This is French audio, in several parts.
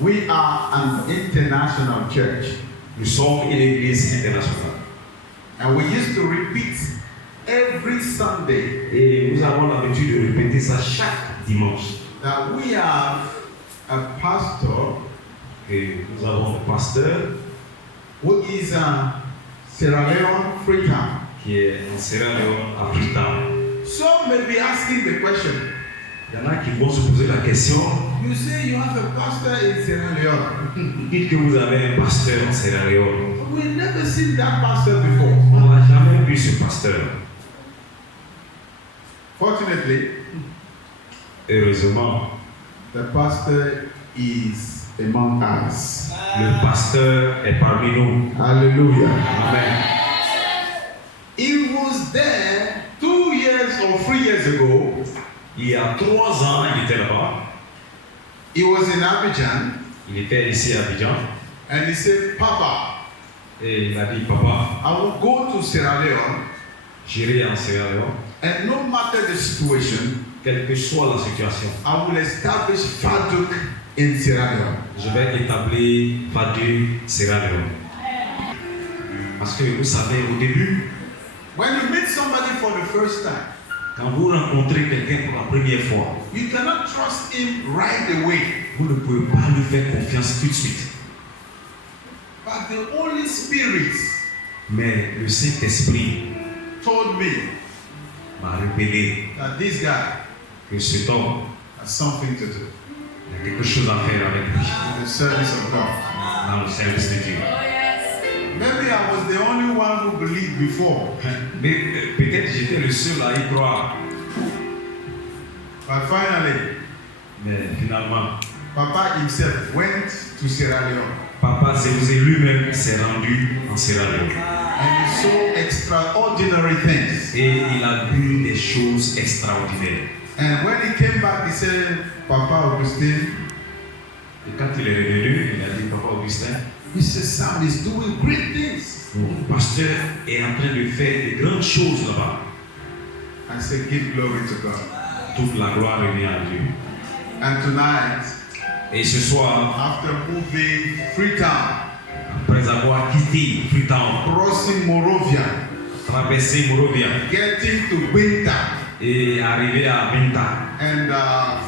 We are an international church. Nous sommes une église internationale. And we used to repeat every Sunday Et nous avons l'habitude de répéter ça chaque dimanche. that we have a pastor Et nous avons un pasteur who is a Sierra Leone Freetown. qui est en Sierra Leone à Freetown. Some may be asking the question, Il y en a qui vont se poser la question, you say you have a pastor in Sierra Leone. dites que vous avez un pasteur en Sierra Leone. We've never seen that pastor before. On n'a jamais vu ce pasteur. Fortunately, Heureusement, the pastor is among us. le pasteur est parmi nous. Hallelujah. Amen. He was there 2 years or 3 years ago. Il y a 3 ans, il était là-bas. He was in Abidjan Il était ici à Abidjan. and he said, Papa, Et il a dit, papa, I will go to Sierra Leone j'irai en Sierra Leone. and no matter the situation, Quelle que soit la situation, I will establish Faduk in Sierra Leone. je vais établir Fadu Sierra Leone. Parce que vous savez, au début, When you meet somebody for the first time, quand vous rencontrez quelqu'un pour la première fois, you cannot trust him right away. vous ne pouvez pas lui faire confiance tout de suite. But the Holy Spirit Mais le Saint-Esprit told me m'a révélé that this guy que cet homme has something to do a quelque chose à faire avec lui with the service of God. dans le service de Dieu. Maybe I was the only one who believed before, Mais peut-être j'étais le seul à y croire. but finally, Mais finalement, Papa himself went to Sierra Leone Papa Zézé lui-même s'est rendu en Sierra Leone. and he saw extraordinary things. Et il a vu des choses extraordinaires. And when he came back, he said, Papa Augustine, Et quand il est revenu, il a dit, Papa Augustin, Mr. Sam is doing great things. mon pasteur est en train de faire de grandes choses là-bas. I said, give glory to God. Toute la gloire revient à Dieu. And tonight, Et ce soir, after moving Freetown, après avoir quitté Freetown, crossing Morovia, traversé Morovia getting to Binta, et arrivé à Binta, and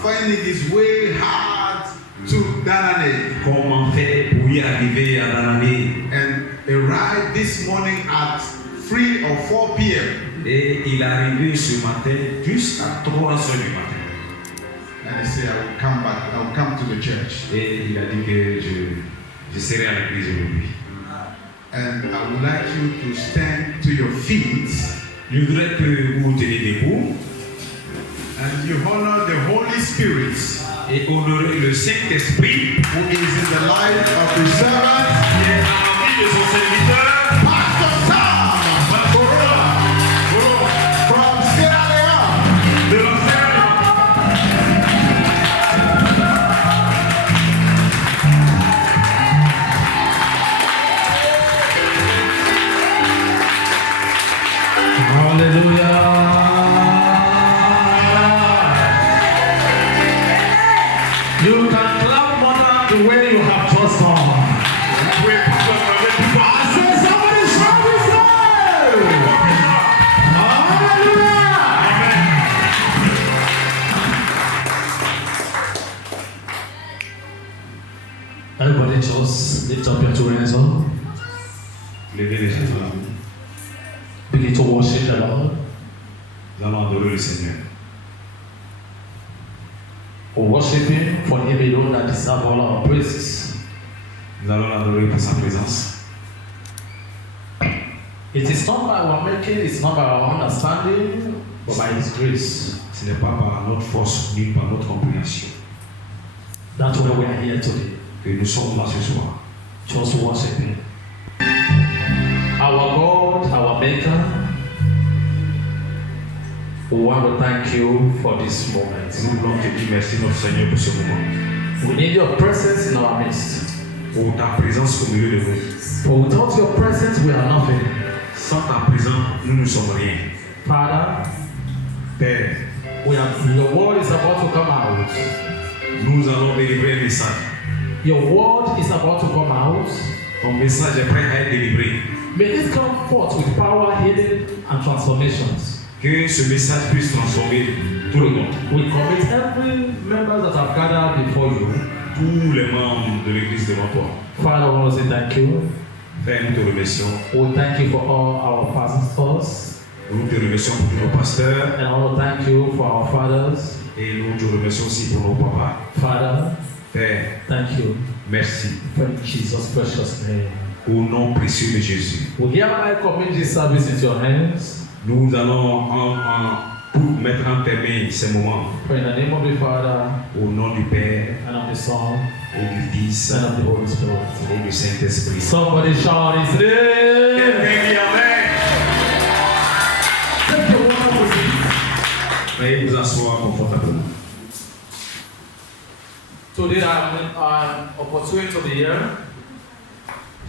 finding his way hard to Danane, comment faire pour y arriver à Danané? and arrived this morning at 3 or 4 p.m. Et il est arrivé ce matin jusqu'à 3 heures du matin. And he said, I will come back, I will come to the church. Et il a dit que je serai à l'église aujourd'hui. And I would like you to stand to your feet Je voudrais que vous vous teniez debout and you honor the Holy Spirit et honorer le Saint-Esprit who is in the life of the servant, qui est à la vie de son serviteur, Pastor Sam Corona from Sierra Leone. de la Sierra You can clap more than the way you have just done. I say somebody shout this name. Hallelujah. Everybody just lift up your two hands up. Levez les yeux. Begin to worship the Lord. Nous allons adorer le Seigneur. Worship Him, for Him alone that deserves all our praises. Nous allons l'adorer pour sa présence. It is not by our making, it's not by our understanding, but by His grace. Ce n'est pas par notre force ni par notre compréhension That's why we are here today. que nous sommes là ce soir. Just worship Him. Our God, our Maker, we want to thank you for this moment. Nous voulons te dire merci notre Seigneur pour ce moment. We need your presence in our midst. Pour ta présence au milieu de nous. For without your presence, we are nothing. Sans ta présence, nous ne sommes rien. Father, Père, your word is about to come out. Nous allons délivrer un message. Your word is about to come out. Ton message est prêt à être délivré. May it come forth with power, healing, and transformations. Que ce message puisse transformer tout le monde. We commit every member that have gathered before you. Tous les membres de l'église devant toi. Father, I want to say thank you. Frère, nous te remercions. We thank you for all our pastors. Nous te remercions pour tous nos pasteurs. And I want to thank you for our fathers. Et nous te remercions aussi pour nos papas. Father, Père, thank you. merci. For in Jesus' precious name. Au nom précieux de Jésus. We hereby commit this service into your hands. Nous allons pour mettre en terme ces moments. For in the name of the Father, au nom du Père, and of the Son, et du Fils, and of the Holy Spirit. et du Saint-Esprit. Somebody shout his name. Amen. Take your wonderful seat. Veuillez vous asseoir confortablement. Today I'm an opportunity of the year,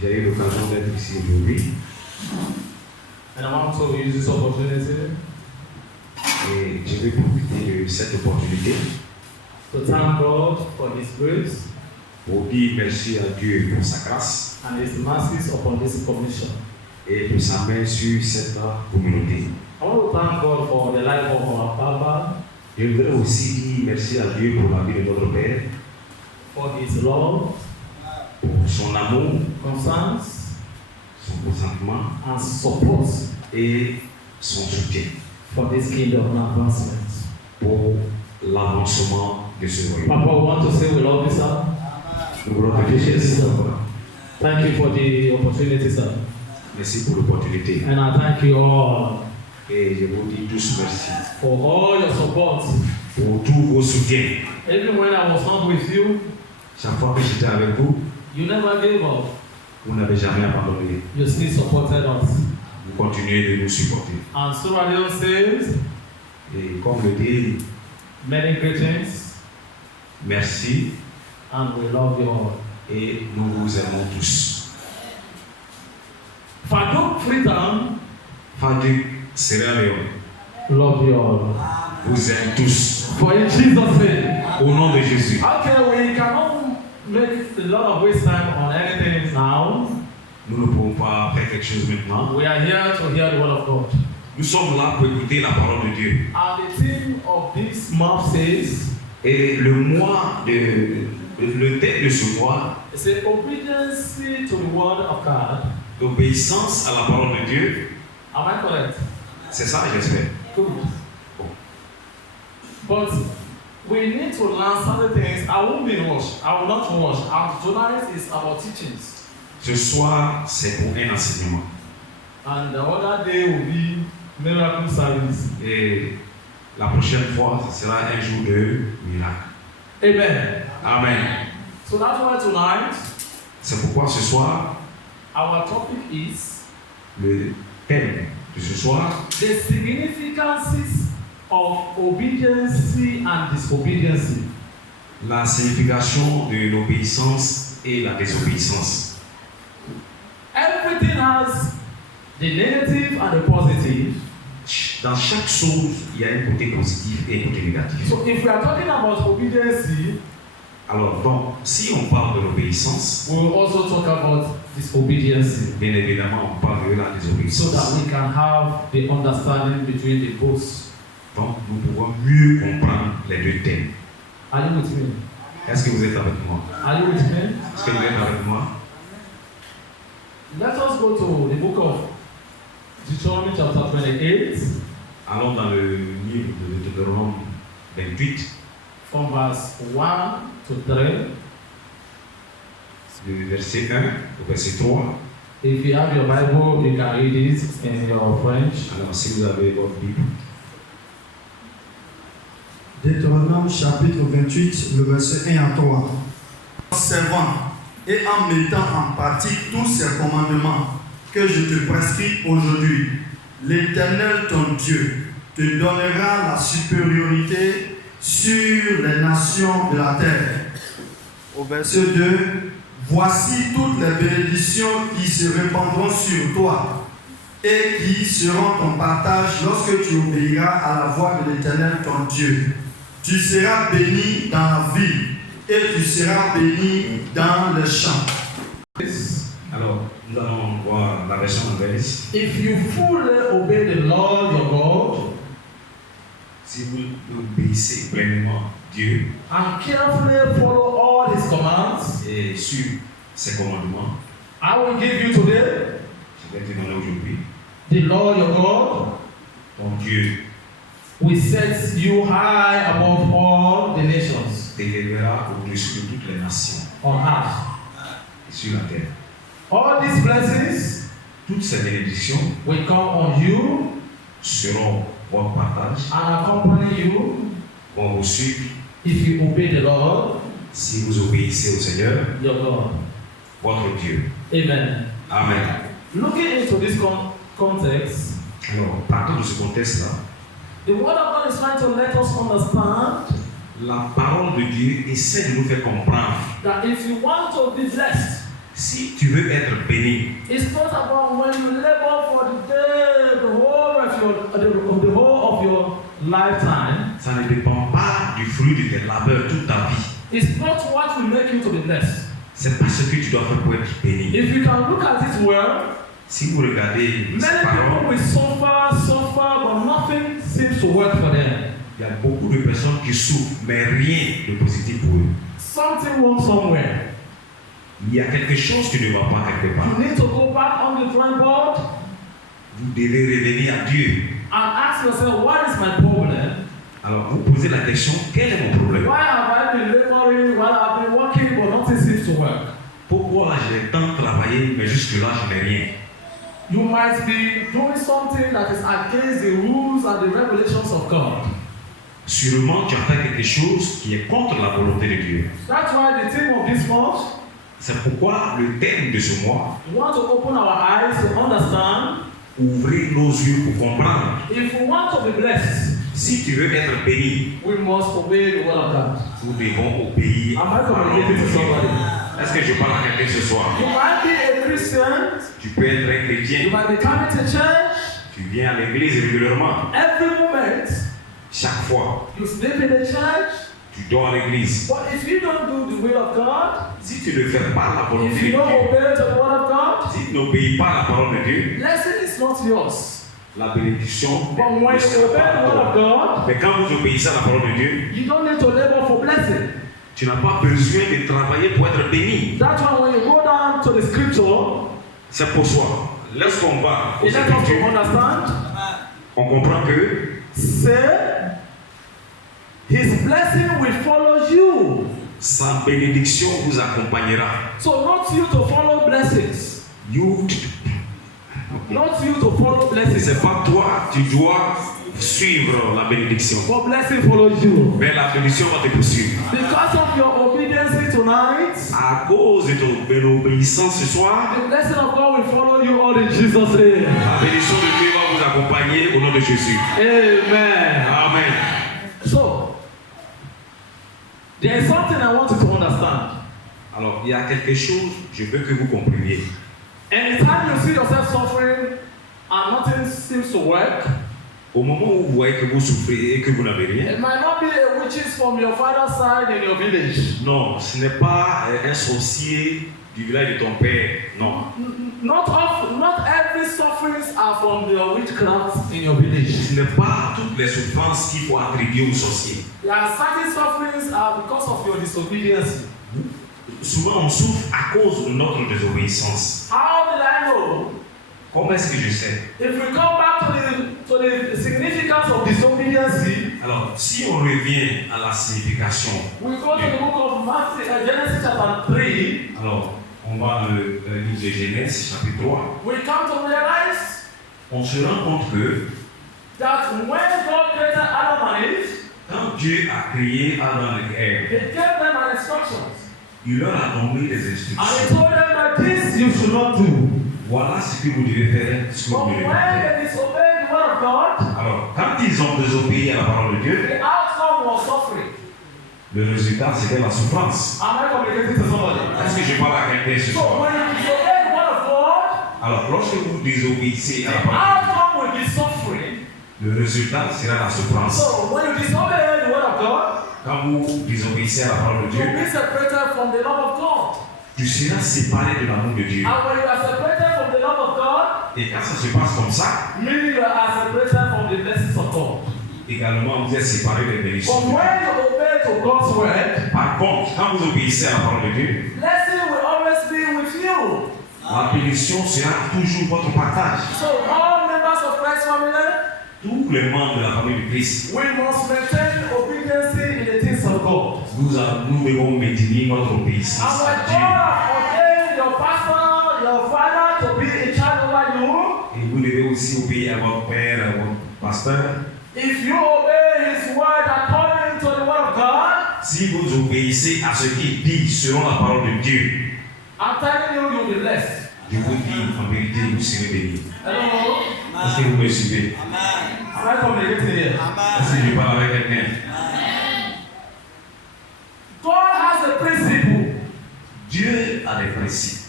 J'ai eu l'occasion d'être ici aujourd'hui and I want to use this opportunity et je vais profiter de cette opportunité to thank God for His grace pour dire merci à Dieu pour sa grâce and His mercies upon this commission. et pour sa main sur cette communauté. I want to thank God for the life of our Papa, Je voudrais aussi dire merci à Dieu pour la vie de notre Père, for His love, pour son amour, concerns, son consentement and support et son soutien for this kingdom advancement. pour l'avancement de ce royaume. Papa, we want to say we love you, sir. Nous voulons te dire merci. Thank you for the opportunity, sir. Merci pour l'opportunité. And I thank you all Et je vous dis tous merci for all your support. pour tous vos soutiens. Even when I was not with you, Chaque fois que j'étais avec vous, you never gave up. vous n'avez jamais abandonné. You still supported us. Vous continuez de nous supporter. And so I don't say Et comme le dit, many greetings, merci and we love you all. et nous vous aimons tous. Faduk Freetown, Faduk Sierra Leone love you all. vous aime tous. For in Jesus' name. Au nom de Jésus. Okay, we cannot make a lot of waste time on anything now. Nous ne pouvons pas faire quelque chose maintenant. We are here to hear the word of God. Nous sommes là pour écouter la parole de Dieu. And the theme of this month says, Et le thème de ce mois, it's a obedience to the word of God. l'obéissance à la parole de Dieu. Am I correct? C'est ça, j'espère. Good. But we need to learn certain things. I won't be rushed. I will not rush. And tonight is about teachings. Ce soir, c'est pour un enseignement. And the other day will be miracle service. Et la prochaine fois, ce sera un jour de miracle. Amen. Amen. So that's why tonight C'est pourquoi ce soir, our topic is le thème de ce soir, the significances of obedience and disobedience. la signification de l'obéissance et la désobéissance. Everything has the negative and the positive. Dans chaque chose, il y a un côté positif et un côté négatif. So if we are talking about obedience, Alors, donc, si on parle de l'obéissance, we will also talk about disobedience, bien évidemment, on parle de la so désobéissance. that we can have the understanding between the both. Donc, nous pouvons mieux comprendre les deux thèmes. Are you with me? Est-ce que vous êtes avec moi? Are you with me? Est-ce que vous êtes avec moi? Let us go to the book of Deuteronomy chapter 28, Allons dans le livre de Deutéronome 28, from verse 1 to 3. du verset 1 au verset 3. If you have your Bible, you can read it in your French. Alors, si vous avez votre Bible, Deutéronome chapitre 28, le verset 1 à 3. En servant et en mettant en pratique tous ces commandements que je te prescris aujourd'hui, l'Éternel ton Dieu te donnera la supériorité sur les nations de la terre. Au verset 2, voici toutes les bénédictions qui se répandront sur toi et qui seront ton partage lorsque tu obéiras à la voix de l'Éternel ton Dieu. Tu seras béni dans la ville et tu seras béni dans les champs. Alors, nous allons voir la version anglaise. If you fully obey the Lord your God Si vous obéissez pleinement Dieu and carefully follow all his commands, et suivre ses commandements, I will give you today je vais te donner aujourd'hui, the Lord your God ton Dieu will set you high above all the nations t'élèvera au-dessus de toutes les nations on earth. et sur la terre. All these blessings Toutes ces bénédictions will come on you seront votre partage, and accompany you vont vous suivre if you obey the Lord si vous obéissez au Seigneur, your God. votre Dieu. Amen. Amen. Looking into this context, Alors, partant de ce contexte-là, the word of God is trying to let us understand la parole de Dieu essaie de nous faire comprendre. that if you want to be blessed, Si tu veux être béni, it's not about when you labor for the day, the whole of your lifetime. ça ne dépend pas du fruit de tes labeurs toute ta vie. It's not what will make you to be blessed. C'est pas ce que tu dois faire pour être béni. If you can look at it well, Si vous regardez ces many people paroles, will suffer, but nothing seems to work for them. il y a beaucoup de personnes qui souffrent, mais rien de positif pour eux. Something wrong somewhere. Il y a quelque chose qui ne va pas quelque part. You need to go back on the drawing board Vous devez revenir à Dieu. and ask yourself, what is my problem? Alors vous posez la question, quel est mon problème? Why have I been laboring while I've been working, but nothing seems to work? Pourquoi j'ai tant travaillé, mais jusque-là je n'ai rien? You might be doing something that is against the rules and the regulations of God. Sûrement tu as fait quelque chose qui est contre la volonté de Dieu. That's why the theme of this month, C'est pourquoi le thème de ce mois, we want to open our eyes to understand ouvrir nos yeux pour comprendre. if we want to be blessed, Si tu veux être béni, we must obey the word of God. nous devons obéir. Am I communicating to somebody? Est-ce que je parle à quelqu'un ce soir? You might be a Christian, Tu peux être un you chrétien, might be coming to church tu viens à l'église régulièrement. every moment, Chaque fois, you sleep in the church, tu dors à l'église. but if you don't do the will of God, Si tu ne fais pas la volonté if de you don't Dieu, obey the word of God, si tu n'obéis pas à la parole de Dieu, blessing is not yours. la bénédiction But when ne you sera obey pas the word of toi. God, Mais quand vous obéissez à la parole de Dieu, you don't need to labor for blessing. tu n'as pas besoin de travailler pour être béni. That's why when you go down to the scripture, C'est pour soi. Lorsqu'on va aux it helps us to Écritures, understand. on comprend que Say, His blessing will follow you. sa bénédiction vous accompagnera. So not you to follow blessings. Not you to follow blessings. C'est pas toi, tu dois suivre la bénédiction. But blessing follows you. Mais la bénédiction va te poursuivre. Because of your obedience tonight, À cause de ton obéissance ce soir, the blessing of God will follow you all in Jesus' name. la bénédiction de Dieu va vous accompagner au nom de Jésus. Amen. Amen. So, there is something I want you to understand. Alors, il y a quelque chose, je veux que vous compreniez. Anytime you see yourself suffering and nothing seems to work, Au moment où vous voyez que vous souffrez et que vous n'avez rien, it might not be a witches from your father's side in your village. non, ce n'est pas un sorcier du village de ton père, non. Not every sufferings are from the witchcraft in your village. Ce n'est pas toutes les souffrances qu'il faut attribuer aux sorciers. There are certain sufferings are because of your disobedience. Souvent, on souffre à cause de notre désobéissance. How did I know? Comment est-ce que je sais? If we come back to the significance of disobedience, Alors, si on revient à la signification, we go to the book of Matthew, Genesis chapter 3. alors, on va dans le livre de Genèse, chapitre 3. We come to realize On se rend compte que that when God created Adam and Eve, quand Dieu a créé Adam et Ève, He gave them an instructions. il leur a donné des And He instructions. told them that this you should not do. Voilà ce que vous devez faire, ce que But vous devez when faire. they disobeyed the word of God, Alors, quand ils ont désobéi à la parole de Dieu, the outcome was suffering. le résultat c'était la souffrance. Am I communicating to somebody? Est-ce que je parle à quelqu'un ce So soir? when you disobey the word of God, Alors, lorsque vous désobéissez à la the parole, outcome will be suffering. le résultat sera la souffrance. So when you disobey the word of God, Quand vous désobéissez à la parole de Dieu, you'll be separated from the love of God. tu seras séparé de l'amour de Dieu. And when you are separated from the love of God, Et quand ça se passe comme ça, you are separated from the blessings of God. également vous êtes séparé des But bénédictions. when you obey to God's word, Par contre, quand vous obéissez à la parole de Dieu, blessing will always be with you. la bénédiction sera toujours votre partage. So all members of Christ's family, Tous les membres de la famille de Christ, we must maintain obedience in the things of God. nous devons maintenir notre And obéissance when à God Dieu. has ordained your pastor, your father to be in charge over you, Et vous devez aussi obéir à votre père, à votre pasteur. if you obey his word according to the word of God, Si vous obéissez à ce qu'il dit selon la parole de Dieu, I'm telling you, you'll be blessed. je vous dis en vérité, vous serez bénis. Hello? Est-ce que vous me suivez? Am I communicating here? Est-ce que je parle avec quelqu'un? God has a principle. Dieu a des principes.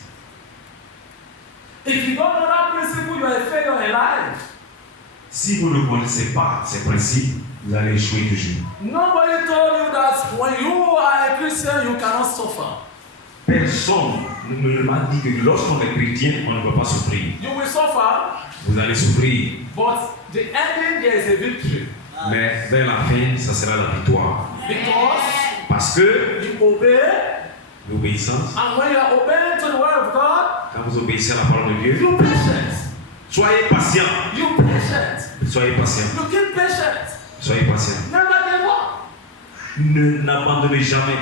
If you don't know that principle, you are a failure in life. Si vous ne connaissez pas ces principes, vous allez échouer toujours. Nobody told you that when you are a Christian, you cannot suffer. Personne ne m'a dit que lorsqu'on est chrétien, on ne peut pas souffrir. You will suffer, Vous allez souffrir, but the ending there is a victory. mais vers la fin, ça sera la victoire. Because Parce que you obey, l'obéissance, and when you are obeying to the word of God, quand vous obéissez à la parole de Dieu, you patient. soyez patient. You patient. Soyez patient. You keep patient. Soyez patient. Never give up. N'abandonnez jamais.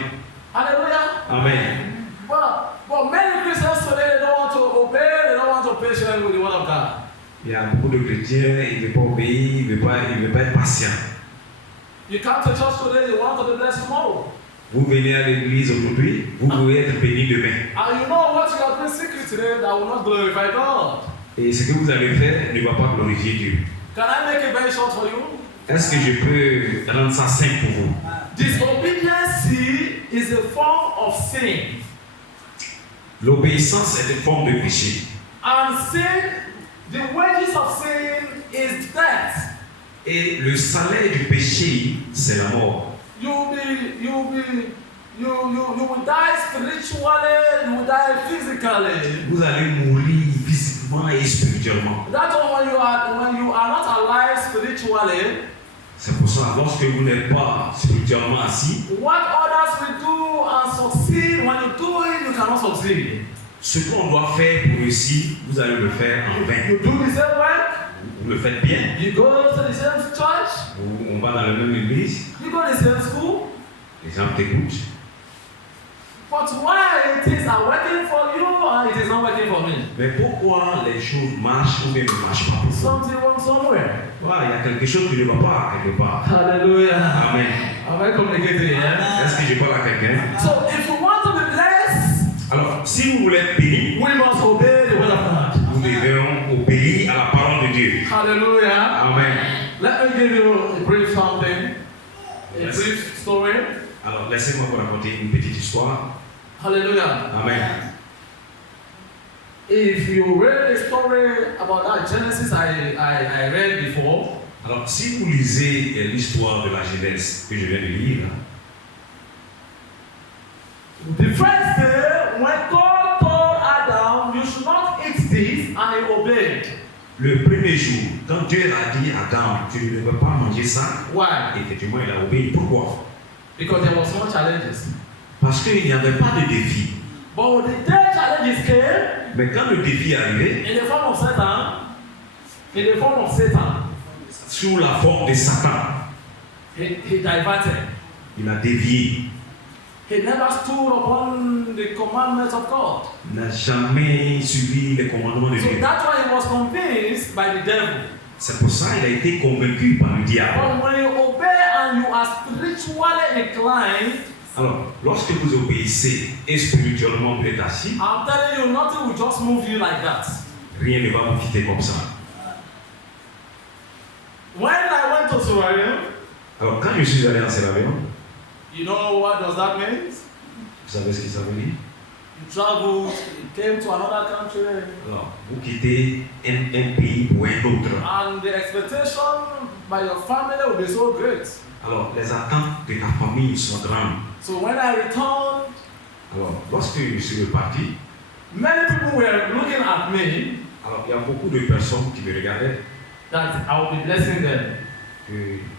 Hallelujah. Amen. But many Christians today, they don't want to obey, they don't want to be patient with the word of God. Il y a beaucoup de chrétiens, ils ne veulent pas obéir, ils ne veulent pas être patients. You come to church today, you want to be blessed tomorrow. Vous venez à l'église aujourd'hui, vous pouvez être béni demain. And you know what you are doing secret today that will not glorify God. Et ce que vous allez faire ne va pas glorifier Dieu. Can I make it very short for you? Est-ce que je peux rendre ça simple pour vous? Disobedience is a form of sin. L'obéissance est une forme de péché. And sin, the wages of sin is death. Et le salaire du péché, c'est la mort. You will die spiritually, you will die physically. Vous allez mourir physiquement et spirituellement. That's why when you are not alive spiritually, C'est pour ça, lorsque vous n'êtes pas spirituellement assis, what others will do and succeed, when you do it, you cannot succeed. ce qu'on doit faire pour réussir, vous allez le faire en vain. You do the same work, Vous le faites bien. you go to the same church, On va dans la même église, you go to the same school, les gens t'écoutent. but why things are working for you and it is not working for me? Mais pourquoi les choses marchent ou bien ne marchent pas pour vous? Something wrong somewhere. Voilà, il y a quelque chose qui ne va pas quelque part. Hallelujah. Amen. Am I communicating? Yeah? Est-ce que je parle à quelqu'un? So if you want to be blessed, Alors, si vous voulez être béni, we must obey the word of God. vous devez obéir à la parole de Dieu. Hallelujah. Amen. Let me give you a brief something, a Yes. brief story. Alors, laissez-moi vous raconter une petite histoire. Hallelujah. Amen. If you read the story about that Genesis I read before, Alors, si vous lisez l'histoire de la Genèse que je viens de lire, the first day when God told Adam, you should not eat this, and he obeyed. le premier jour, quand Dieu a dit à Adam, tu ne peux pas manger ça, Why? effectivement, il a obéi. Pourquoi? Because there was no challenges. Parce qu'il n'y avait pas de défi. But when the day challenges came, Mais quand le défi est arrivé, in the form of Satan, sous la forme de Satan, he diverted. il a dévié. He never stood upon the commandments of God. Il n'a jamais suivi les commandements de So Dieu. that's why he was convinced by the devil. C'est pour ça qu'il a été convaincu par le diable. But when you obey and you are spiritually inclined, Alors, lorsque vous obéissez et spirituellement vous êtes assis, I'm telling you, nothing will just move you like that. rien ne va vous quitter comme ça. When I went to Sierra Leone, Alors, quand je suis allé en Sierra Leone, you know what does that mean? vous savez ce que ça veut dire? You traveled, you came to another country, Alors, vous quittez un pays pour un autre. and the expectation by your family will be so great. Alors, les attentes de ta famille sont grandes. So when I returned, Alors, lorsque je suis reparti, many people were looking at me alors il y a beaucoup de personnes qui me regardaient, that I would be blessing them. que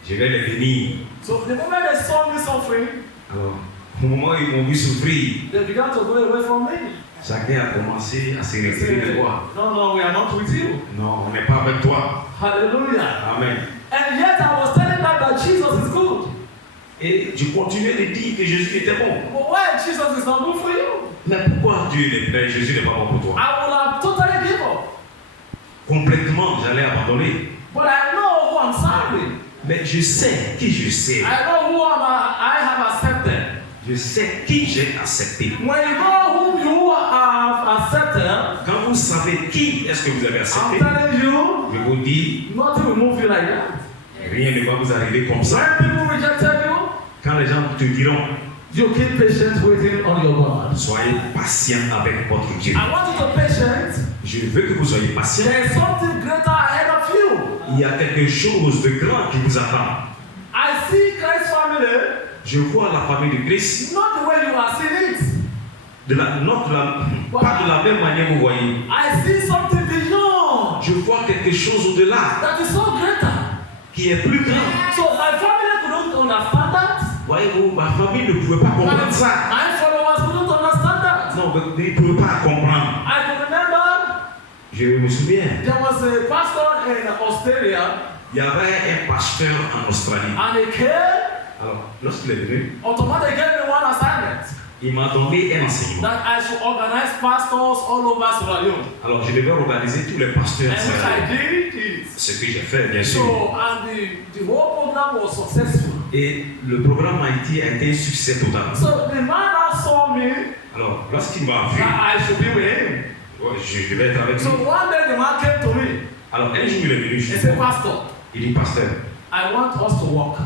je vais les bénir. So the moment they saw me suffering, Alors, au moment où ils m'ont vu souffrir, they began to go away from me. chacun a commencé à se They retirer de said, toi. no, we are not with you. Non, on n'est pas avec toi. Hallelujah. Amen. And yet I was telling them that Jesus is good. Et je continuais de dire que Jésus était bon. But why Jesus is not good for you? Mais pourquoi Jésus n'est pas bon pour toi? I would have totally given up. Complètement, j'allais abandonner. But I know who I'm serving. Mais je sais qui je sais. I know who I have accepted. Je sais qui j'ai accepté. When you know whom you have accepted, Quand vous savez qui est-ce que vous avez I'm accepté, telling you, je vous dis, nothing will move you like that. rien ne va vous arriver comme ça. When people rejected you, Quand les gens te diront, you keep patient waiting on your God. soyez patient avec votre Dieu. I want you to be patient. Je veux que vous soyez patient. There is something greater ahead of you. Il y a quelque chose de grand qui vous attend. I see Christ's family Je vois la famille de Christ, not the way you are seeing it. pas de la même manière que vous voyez. I see something beyond Je vois quelque chose au-delà that is so greater. qui est plus grand. So my family couldn't understand that. Voyez-vous, ma famille ne pouvait pas comprendre ça. My followers couldn't understand that. Non, ils ne pouvaient pas comprendre. I can remember Je me souviens, there was a pastor in Australia il y avait un pasteur en Australie. and he came, Alors, lorsqu'il est venu, automatically gave me one assignment il m'a donné un enseignement. that I should organize pastors all over Sierra Leone. Alors, je devais organiser tous les pasteurs. And which I did it. Ce que j'ai fait, bien sûr. So, and the whole program was successful. Et le programme a été un succès total. So the man now saw me Alors, lorsqu'il m'a vu, that I should be with him. je devais être avec So lui. one day the man came to me. Alors, un jour, il est venu He chez said, moi. Pastor, Il dit, pasteur, I want us to work.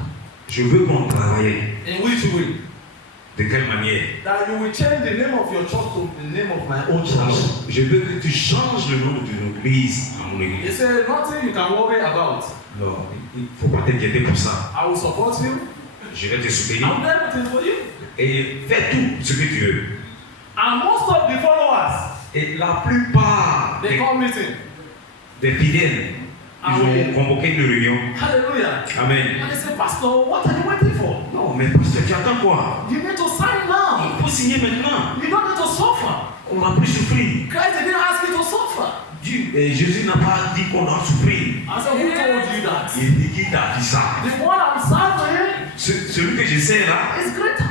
je veux qu'on travaille. In which way? De quelle manière? That you will change the name of your church to the name of my own Alors, church. je veux que tu changes le nom de ton église à mon He église. said, nothing you can worry about. Alors, il ne faut pas t'inquiéter pour ça. I will support you. Je vais te I'll soutenir. do everything for you. Et fais tout ce que tu veux. And most of the followers, Et la plupart they come meeting. des fidèles, ils ont convoqué une réunion. Hallelujah. Amen. And they say, Pastor, what are you waiting for? Non, mais pasteur, tu attends quoi? You need to sign now. Il faut signer maintenant. You don't need to suffer. On va plus souffrir. Christ didn't ask you to suffer. Jésus n'a pas dit qu'on doit souffrir. I said, who told you that? Il dit qui t'a dit ça? The one I'm serving Celui que je sais là, is greater.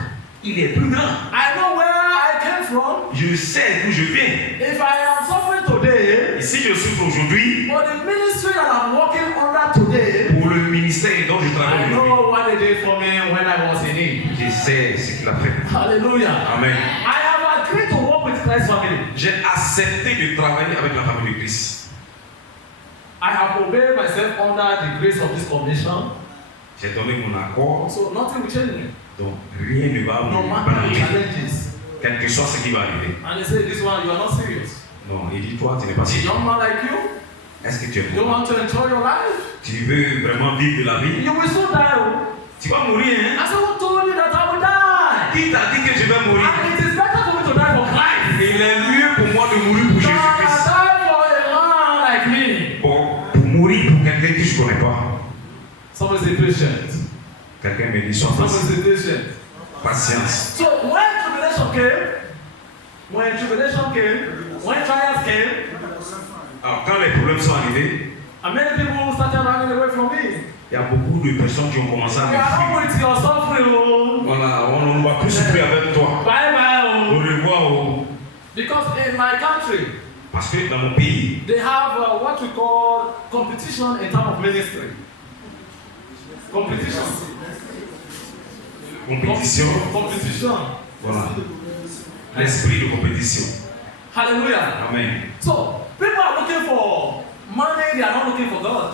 il est plus grand. I know where I came from. Je sais d'où je viens. If I am suffering today, Et si je souffre aujourd'hui, for the ministry that I'm working under today, pour le ministère dont je travaille I aujourd'hui, know what they did for me when I was in need. je sais ce qu'il a fait. Hallelujah. Amen. I have agreed to work with Christ's family. J'ai accepté de travailler avec la famille de Christ. I have obeyed myself under the grace of this commission. J'ai donné mon accord, So nothing will change me. donc rien ne va No me matter the balayer, challenges. quel que soit ce qui va arriver. And they say, this one, you are not serious. Non, il dit toi, tu n'es pas A sérieux. young man like you, Est-ce que tu es you don't bon? want to enjoy your life. Tu veux vraiment vivre de la vie? You will soon die. Oh. Tu vas mourir, hein? I said, who told you that I will die? Qui t'a dit que je vais mourir? And it is better for me to die for Christ Il est mieux pour moi de mourir pour than Jésus-Christ. die for a man like me. Pour mourir pour quelqu'un que je ne connais pas. Somebody say patient. Quelqu'un me dit sois Somebody patient. say patient. Patience. So when tribulation came, when trials came, Alors, quand les problèmes sont arrivés, and many people started running away from me. il y a beaucoup de personnes qui ont commencé à We me are fuir. not with your suffering, oh. Voilà, on ne va plus souffrir avec toi. Bye bye, Au oh. revoir. Oh. Because in my country, Parce que dans mon pays, they have what we call competition in terms of ministry. Competition. Competition. Voilà. L'esprit de compétition. Hallelujah. Amen. So, people are looking for money, they are not looking for God.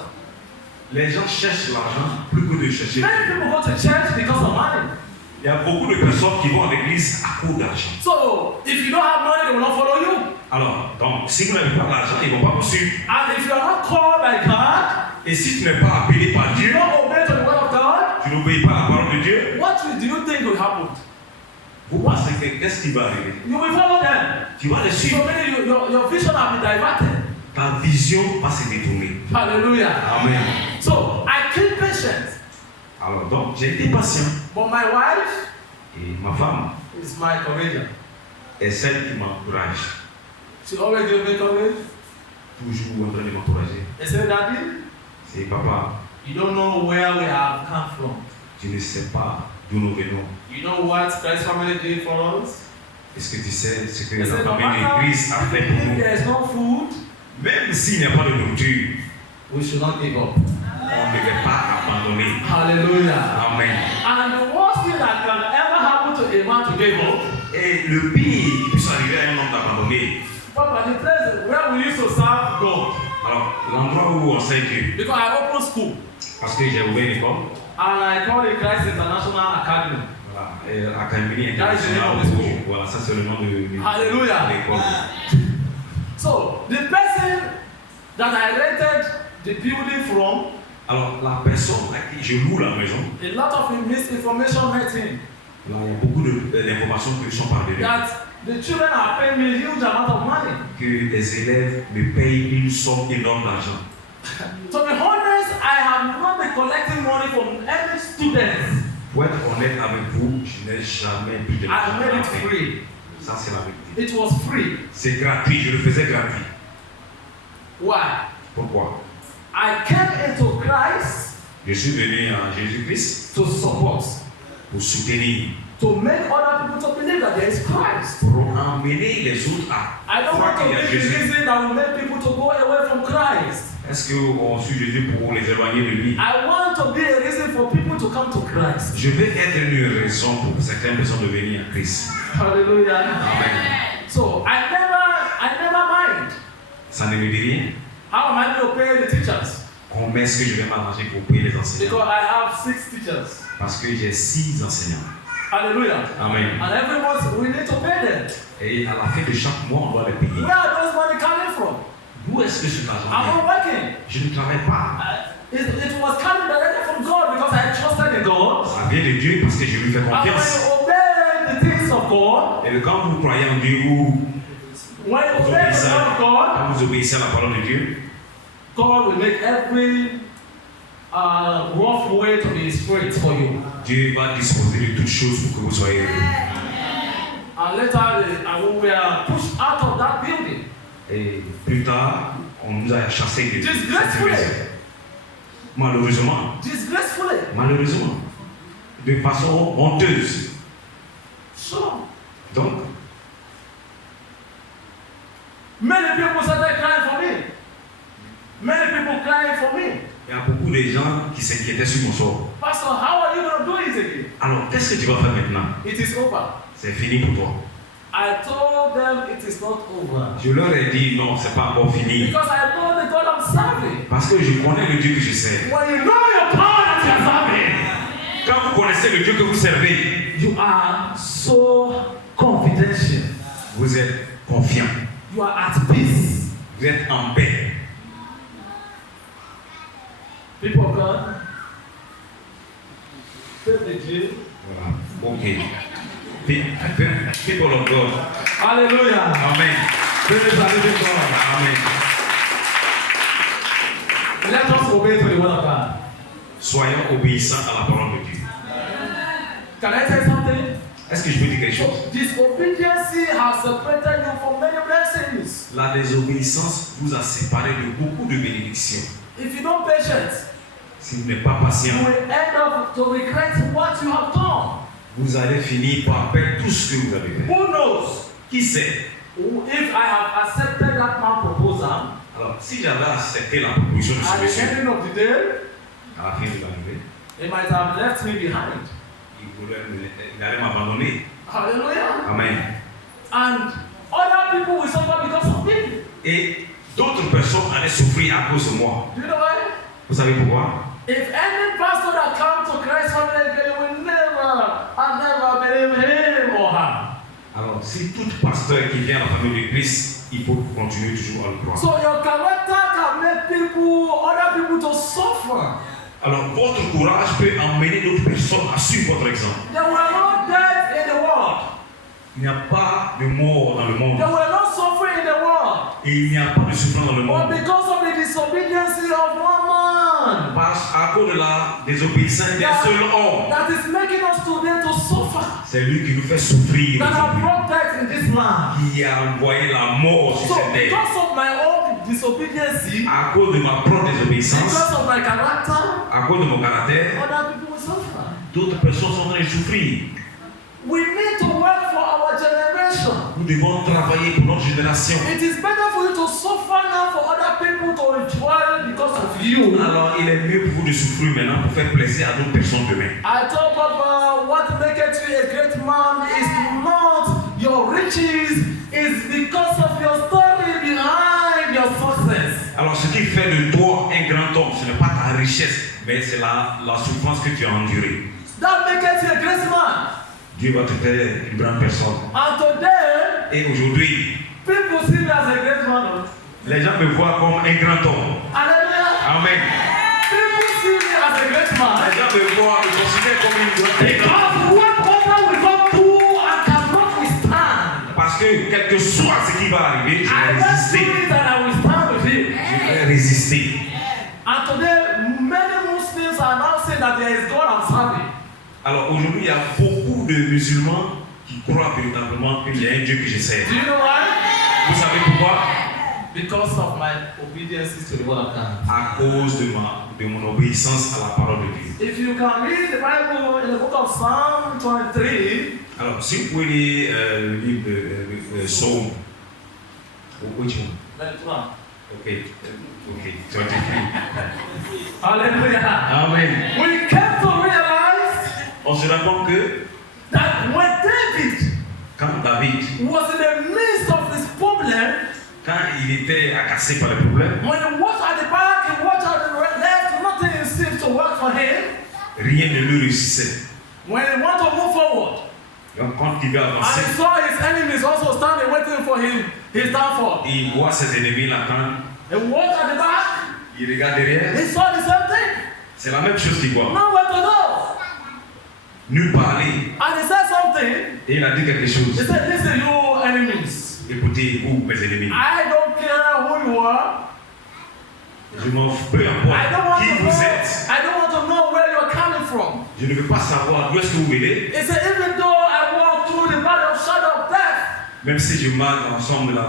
Les gens cherchent l'argent plus que de chercher. Many people go to church because of money. Il y a beaucoup de personnes qui vont à l'église à cause d'argent. So, if you don't have money, they will not follow you. Alors, donc, si vous n'avez pas d'argent, ils ne vont pas vous suivre. And if you are not called by God, Et si tu n'es pas appelé par you Dieu, don't obey to the word of God, tu n'obéis pas à la Vous pensez que qu'est-ce qui va arriver? You will follow them. Tu vas les So suivre. many, your vision will be diverted. Ta vision va se détourner. Hallelujah. Amen. So I keep patience. Alors donc, j'ai été patient. But my wife Et ma femme is my encourager. est celle qui m'encourage. She always gives me courage. Toujours en train de m'encourager. They say, Daddy, C'est papa, you don't know where we have come from. tu ne sais pas d'où nous venons. You know what Christ family did for us? Est-ce que tu sais ce que They la say, no famille matter d'Église a fait pour if nous? there is no food, Même s'il n'y a pas de nourriture, we should not give up. on ne devait pas abandonner. Hallelujah. Amen. And the worst thing that can ever happen to a man to give up, Et le pire qui puisse arriver à un homme d'abandonner. but the place where we used to serve God, Alors, l'endroit où on sait Dieu, because I opened school parce que j'ai ouvert une école, and I called it Christ International Academy. voilà, et Académie That is the name internationale, of the school. voilà, ça c'est le nom de Hallelujah. l'école. So the person that I rented the building from, Alors, la personne à qui je loue la maison, a lot of misinformation hit him. là, il y a beaucoup d'informations qui sont parvenues. That the children are paying me a huge amount of money. Que les élèves me payent une somme énorme d'argent. To be honest, I have not been collecting money from any students. Pour être honnête avec vous, je n'ai jamais pris de I l'argent. made à it la fin. free. Ça, c'est la vérité. It was free. C'est gratuit, je le faisais gratuit. Why? Pourquoi? I came into Christ Je suis venu à Jésus-Christ to support, pour soutenir, to make other people to believe that there is Christ. pour emmener les autres à I don't croire want to qu'il y a be the Jésus. reason that will make people to go away from Christ. Est-ce qu'on suit Jésus pour les éloigner de lui? I want to be a reason for people to come to Christ. Je vais être une raison pour certaines personnes de venir à Christ. Hallelujah. Amen. So I never mind. Ça ne me dit rien. How am I going to pay the teachers? Combien est-ce que je vais m'arranger pour payer les enseignants? Because I have 6 teachers. Parce que j'ai 6 enseignants. Hallelujah. Amen. And every month we need to pay them. Et à la fin de chaque mois, on doit les payer. Where are those money coming from? D'où est-ce que cet argent I'm vient? not working. Je ne travaille pas. It was coming directly from God because I trusted in God. Ça vient de Dieu parce que je lui fais And when confiance. you obey the things of God, Et quand vous croyez en Dieu, vous when you obey the word of God, quand vous obéissez à la parole de Dieu, God will make every rough way to be straight for you. Dieu va disposer de toutes choses pour que vous soyez heureux. And later, we were pushed out of that building. Et plus tard, on nous a chassés de cette Disgracefully. maison. Malheureusement, Disgracefully. de façon honteuse. So, Donc, many people started crying for me. Many people crying for me. il y a beaucoup de gens qui s'inquiétaient sur mon sort. Pastor, how are you going to do it again? Alors, qu'est-ce que tu vas faire maintenant? It is over. C'est fini pour toi. I told them it is not over. Je leur ai dit non, c'est pas encore fini. Because I know the God I'm serving. Parce que je connais le Dieu que je sers. When you know your power that you're serving, Quand vous connaissez le Dieu que vous servez, you are so confidential. vous êtes confiant. You are at peace. Vous êtes en paix. People of God, peuple de Dieu. Voilà. Ok. People of God. Hallelujah. Amen. Praise the living God. Amen. Let us obey to the word of God. Soyons obéissants à la parole de Dieu. Can I tell you something? Est-ce que je peux dire quelque chose? So, disobedience has separated you from many blessings. La désobéissance vous a séparé de beaucoup de bénédictions. If you don't patient, Si vous n'êtes pas patient, you will end up to regret what you have done. vous allez finir par perdre tout ce que vous avez fait. Who knows? Qui sait? If I have accepted that man's proposal, Alors, si j'avais accepté la proposition de at ce the monsieur, ending of the day, à la fin de l'année, he might have left me behind. il allait m'abandonner. Hallelujah. Amen. And other people will suffer because of me. Et d'autres personnes allaient souffrir à cause de moi. Do you know why? Vous savez pourquoi? If any pastor that comes to Christ family again will never believe him or her. Alors, si tout pasteur qui vient à la famille de Christ, il faut continuer toujours à le croire. So your character can make other people to suffer. Alors, votre courage peut emmener d'autres personnes à suivre votre exemple. There were no death in the world. Il n'y a pas de mort dans le monde. There were no suffering in the world. Et il n'y a pas de souffrance dans le But monde. because of the disobedience of one man, Parce à cause de la désobéissance d'un seul homme, that is making us today to suffer. c'est lui qui nous fait souffrir, That have aujourd'hui, brought death in this land. qui a envoyé la mort sur So cette terre. because of my own disobedience, À cause de ma propre désobéissance, because of my character, à cause de mon caractère, other people will suffer. d'autres personnes sont en train de souffrir. We need to work for our generation. Nous devons travailler pour notre génération. It is better for you to suffer now for other people to enjoy because of you. Alors, il est mieux pour vous de souffrir maintenant pour faire plaisir à d'autres personnes demain. I told Papa, what makes you a great man is not your riches, it's because of your story behind your success. Alors, ce qui fait de toi un grand homme, ce n'est pas ta richesse, mais c'est la souffrance que tu as endurée. That makes you a great man. Dieu va te faire une grande personne. And today, Et aujourd'hui, people see me as a great man. les gens me voient comme un grand homme. Hallelujah. Amen. People see me as a great man. Les gens me voient, me considèrent comme une grande personne. Because what other will not do, I cannot withstand. Parce que quel que soit ce qui va arriver, je I vais went résister. through it and I will stand with him. Je vais résister. And today, many Muslims are now saying that there is God I'm serving. Alors aujourd'hui, il y a beaucoup de musulmans qui croient véritablement qu'il y a un Dieu que je sers. Do you know why? Vous savez pourquoi? Because of my obedience to the word of God. À cause de mon obéissance à la parole de Dieu. If you can read the Bible in the book of Psalm 23, Alors, si vous pouvez lire le livre de Psaume, which one? 23. Ok, 23. Hallelujah. Amen. We came to realize On se rend compte que that when David quand David, was in the midst of this problem, quand il était agacé par les problèmes, when he watched at the back, he watched at the left, nothing seemed to work for him. rien ne lui réussissait. When he wanted to move forward, Donc quand il va and avancer, he saw his enemies also standing waiting for him, his downfall. il voit ses ennemis l'attendre, He watched at the back, il regarde derrière, he saw the same thing. c'est la même chose qu'il voit. Nowhere to go. Nulle part aller. And he said something. Et il a dit quelque He chose. said, listen, you enemies. Écoutez, vous, mes ennemis, I don't care who you are. je m'en fous, peu I don't importe want qui to vous know. êtes. I don't want to know where you're coming from. Je ne veux pas savoir d'où est-ce que vous venez, He said, even though I walk through the valley of shadow of death, même si je marche ensemble de la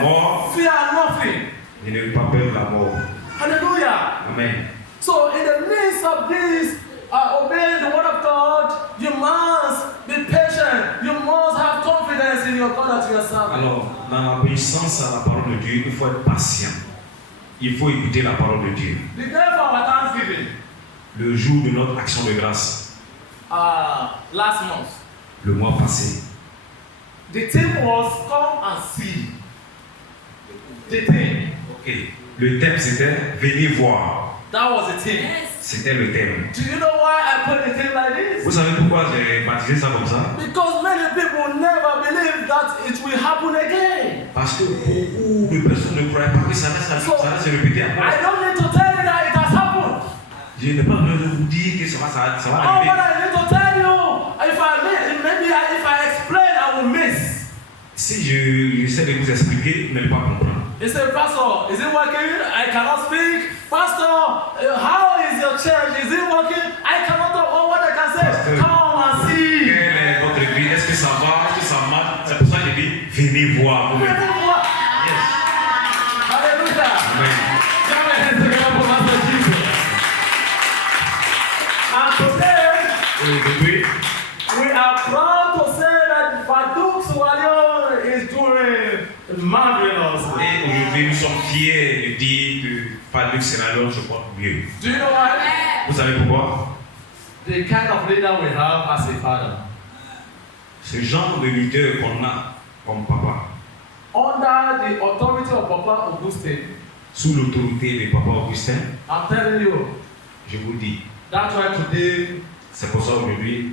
mort, I fear nothing. je n'ai pas peur de la mort. Hallelujah. Amen. So in the midst of this, obeying the word of God, you must be patient. You must have confidence in your God that you are serving. Alors, dans l'obéissance à la parole de Dieu, il faut être patient. Il faut écouter la parole de Dieu. The day for our Thanksgiving, Le jour de notre action de grâce, last month, le mois passé, the theme was come and see. The theme. ok, le thème c'était venez voir. That was the theme. C'était le thème. Do you know why I put the theme like this? Vous savez pourquoi j'ai baptisé ça comme ça? Because many people never believe that it will happen again. Parce que beaucoup de personnes ne croyaient pas que ça va se répéter I encore. don't need to tell you that it has happened. Je n'ai pas besoin de vous dire que ça va Oh, arriver. but I need to tell you. If I explain, I will miss. Si j'essaie de vous expliquer, vous n'allez pas comprendre. He said, Pastor, is it working? I cannot speak. Pastor, how is your church? Is it working? I cannot talk. Oh, what I can say? Pastor, come and see. Quelle est votre église? Est-ce que ça va? Est-ce que ça marche? C'est pour ça que je dis, venez voir vous-même. Yes. Hallelujah. Amen. Come and hands together for Master Jesus. And today, Et depuis, we are proud to say that Fadouk Soualion is doing marvelous. et aujourd'hui, nous sommes fiers de dire que Fadouk Serralon se porte mieux. Do you know why? Vous savez pourquoi? The kind of leader we have as a father. Ce genre de leader qu'on a comme papa, Under the authority of Papa Augustine, sous l'autorité de Papa Augustin, I'm telling you, je vous dis, that's why today c'est pour ça aujourd'hui,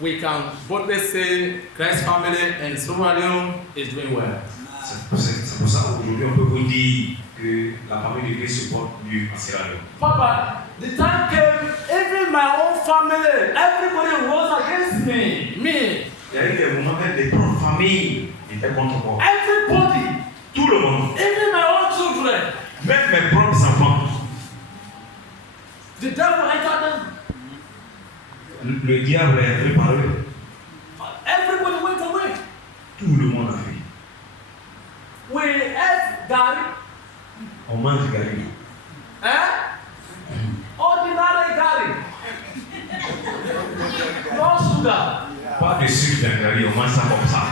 we can boldly say Christ family and Sierra Leone is doing well. c'est pour ça aujourd'hui on peut vous dire que la famille de Dieu se porte mieux en Sierra Leone. Papa, the time came, even my own family, everybody was against me. Me. Il y a eu des moments, même des prophètes est contre moi. Everybody, Tout le monde, even my own children, même mes propres enfants, the devil entered them. le diable est entré par eux. Everybody went away. Tout le monde a fui. We ate Gary, On mange Gary. ordinary Gary, no sugar. Pas de sucre dans Gary, on mange ça comme ça.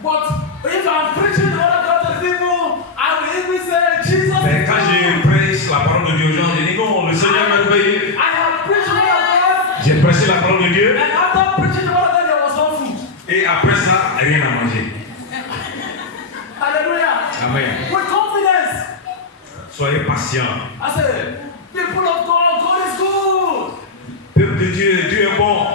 But if I'm preaching the word of God to people, I will even say Jesus. Mais quand je prêche la parole de Dieu aux gens, je dis non, le Seigneur est merveilleux. I have preached the word of God, J'ai prêché la parole de Dieu and after preaching the word of God, there was no food. et après ça, rien à manger. Hallelujah. Amen. With confidence. Soyez patients. I said, people of God, God is good. Peuple de Dieu, Dieu est bon.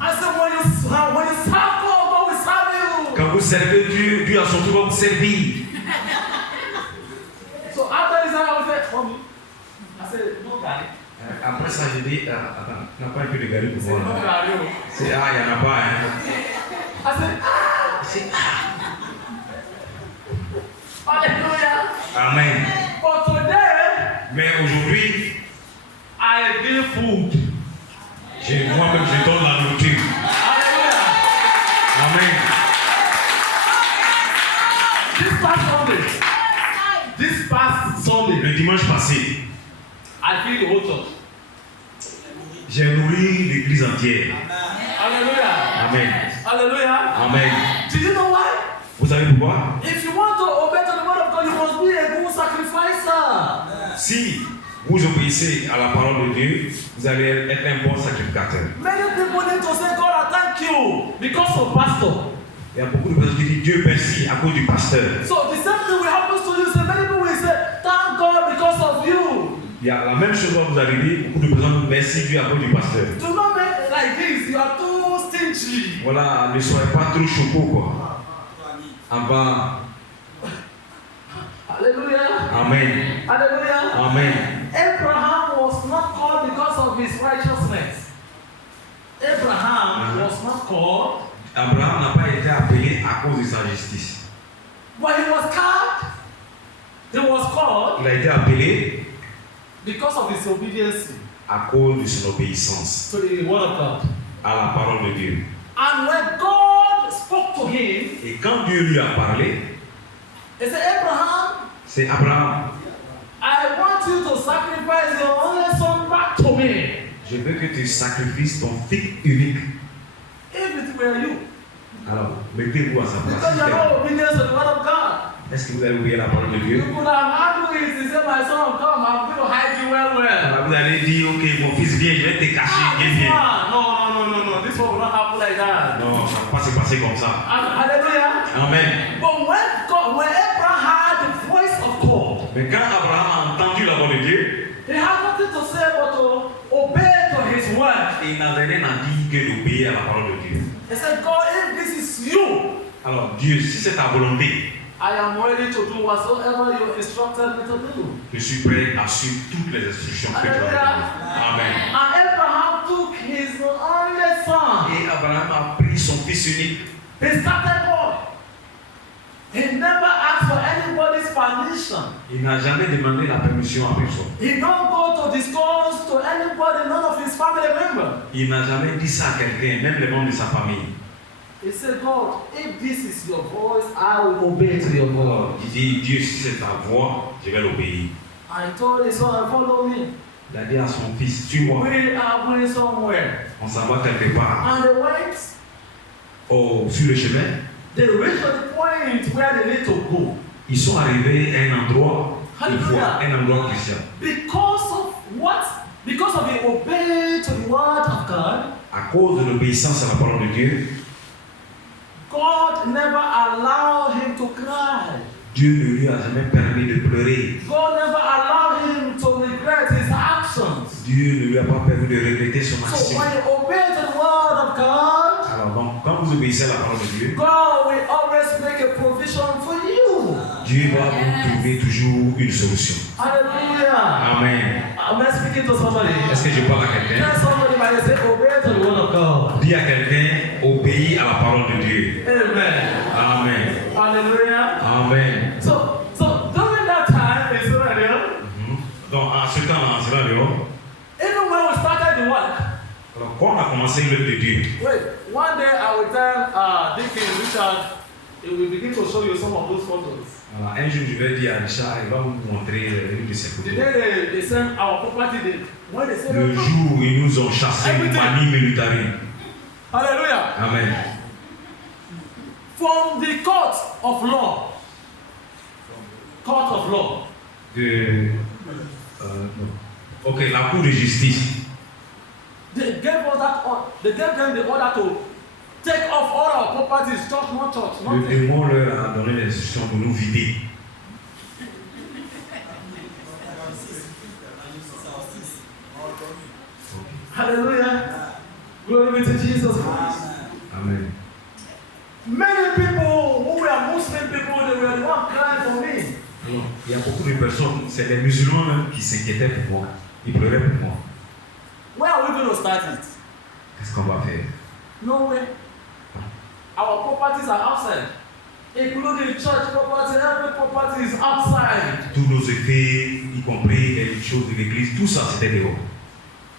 I said, when you serve God, God will serve you. Quand vous servez Dieu, Dieu a son tour va vous servir. So after this, I said, Mommy, I said, no Gary. Après ça, j'ai dit, attends, n'a pas un peu de Gary pour I said, no moi. Gary. C'est il n'y en a pas. Hein. I said, hallelujah. Amen. But today, Mais aujourd'hui, I give food. moi-même, je donne la nourriture. Hallelujah. Amen. This past Sunday, Le dimanche passé, I feed the whole church. j'ai nourri l'église entière. Hallelujah. Amen. Hallelujah. Amen. Do you know why? Vous savez pourquoi? If you want to obey to the word of God, you must be a good sacrificer. Si vous obéissez à la parole de Dieu, vous allez être un bon sacrificateur. Many people need to say, God, I thank you because of pastor. Il y a beaucoup de personnes qui disent Dieu merci à cause du pasteur. So the same thing will happen to you. So many people will say, thank God because of you. Il y a la même chose quand vous arrivez, beaucoup de personnes disent merci Dieu à cause du pasteur. Do not make like this. You are too stingy. Voilà, ne soyez pas trop choco quoi. En bas. Hallelujah. Amen. Hallelujah. Amen. Abraham was not called because of his righteousness. Abraham was not called, Abraham n'a pas été appelé à cause de sa justice. but he was called. He was called Il a été appelé because of his obedience à cause de son obéissance to the word of God. à la parole de Dieu. And when God spoke to him, Et quand Dieu lui a parlé, he said, Abraham, c'est Abraham. I want you to sacrifice your only son back to me. Je veux que tu sacrifies ton fils unique. If it were you, Alors, mettez-vous à sa because place. you are not obedient to the word of God. Est-ce que vous allez oublier la parole de Dieu? You could have handled it and say, my son, come, I'm going to hide you well. Alors, vous allez dire, ok, mon fils viens, je vais te cacher, viens, This viens. one, no. This one will not happen like that. Non, ça ne va pas se passer comme ça. Hallelujah. Amen. But when Abraham had the voice of God, Mais quand Abraham a entendu la voix de Dieu, he had nothing to say but to obey to his word. il n'avait rien à dire que d'obéir à la parole de Dieu. He said, God, if this is you, Alors, Dieu, si c'est ta volonté, I am ready to do whatsoever you instructed me to do. je suis prêt à suivre toutes les instructions que tu as données. Amen. And Abraham took his only son. Et Abraham a pris son fils unique. He started God. He never asked for anybody's permission. Il n'a jamais demandé la permission à personne. He don't go to discuss to anybody, none of his family members. Il n'a jamais dit ça à quelqu'un, même les membres de sa famille. He said, God, if this is your voice, I will obey to your voice. Il dit, Dieu, si c'est ta voix, je vais l'obéir. I told his son, follow me. Il a dit à son fils, suis-moi. We are going somewhere. On s'en va quelque part. And they went. Oh, sur le chemin, They reached the point where they need to go. ils sont arrivés à un endroit, une fois, Hallelujah. un endroit chrétien. Because of what? Because of the obey to the word of God, À cause de l'obéissance à la parole de Dieu, God never allowed him to cry. Dieu ne lui a jamais permis de pleurer. God never allowed him to regret his actions. Dieu ne lui a pas permis de regretter son So action. when you obey the word of God, Alors donc, quand vous obéissez à la parole de Dieu, God will always make a provision for you. Dieu va vous trouver toujours une solution. Hallelujah. Amen. Am I speaking to somebody? Est-ce que je parle à quelqu'un? Tell somebody by say, obey to the word of God. Dis à quelqu'un, obéis à la parole de Dieu. Amen. commencer l'œuvre de Dieu. Wait, one day I will tell Deacon Richard, he will begin to show you some of those photos. Voilà, un jour, je vais dire à Richard, il va vous montrer une de ces The photos. day they send our property, when they send Le jour où ils nous ont chassés de Mani Militari. Hallelujah. Amen. From the court of law. Court of law. Ok, la cour de justice. They gave us that order. They gave them the order to take off all our properties, church, not church, Le nothing. démon leur a donné l'instruction de nous vider. Hallelujah. Glory be to Jesus Christ. Amen. Many people who were Muslim people, they were the one crying for me. Alors, il y a beaucoup de personnes, c'est les musulmans même qui s'inquiétaient pour moi. Ils pleuraient pour moi. Where are we going to start it? Qu'est-ce qu'on va faire? No way. Our properties are outside. Including church property, every property is outside. Tous nos effets, y compris les choses de l'église, tout ça c'était dehors.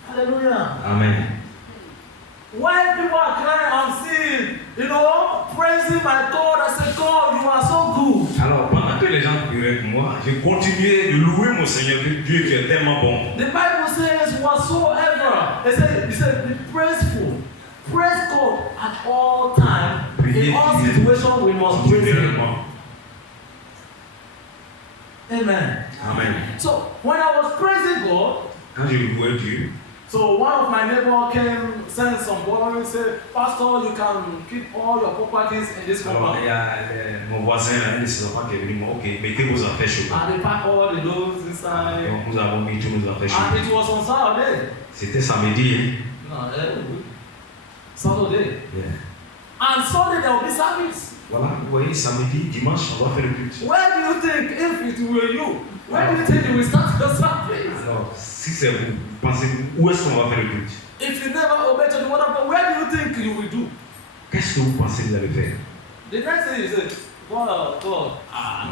Hallelujah. Amen. When people are crying, I'm seeing, praising my God. I say, God, you are so good. Alors, pendant que les gens pleuraient pour moi, j'ai continué de louer mon Seigneur, que Dieu tu es tellement bon. The Bible says, whatsoever. It said, be praiseful. Praise God at all times. In all situations, we must praise Him. Amen. Amen. So, when I was praising God, Quand je louais Dieu, so one of my neighbors came, sent some boy, said, Pastor, you can keep all your properties in this alors il compound. y a mon voisin, un de ses enfants qui est venu, il m'a dit, ok, mettez vos affaires chez vous. And they packed all the doors inside. Donc nous avons mis tous nos affaires chez And nous. it was on Saturday. C'était samedi. No, Saturday. Yeah. And Sunday there will be service. Voilà, vous voyez, samedi, dimanche, on va faire le culte. Where do you think, if it were you, where do you think you will start the service? Alors, si c'est vous, pensez où est-ce qu'on va faire le culte? If you never obey to the word of God, where do you think you will do? Qu'est-ce que vous pensez que vous allez faire? The next thing you say, God, no,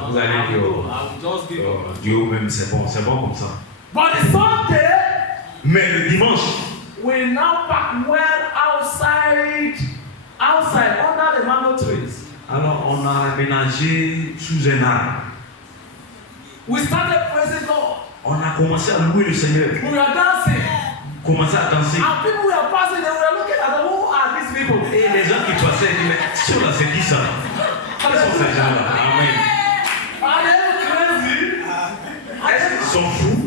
Vous allez I dire, will just give up. Dieu même, c'est bon comme ça. But the Sunday, Mais le dimanche, we now pack well outside under the mango trees. alors on a aménagé sous un arbre. We started praising God. On a commencé à louer le Seigneur, We were dancing. commencé à danser. And people were passing, they were looking at them, who are these people? Et les gens qui passaient disaient, mais sur là, c'est qui ça? Quels sont ces gens-là? Amen. Are they crazy? Est-ce qu'ils sont fous?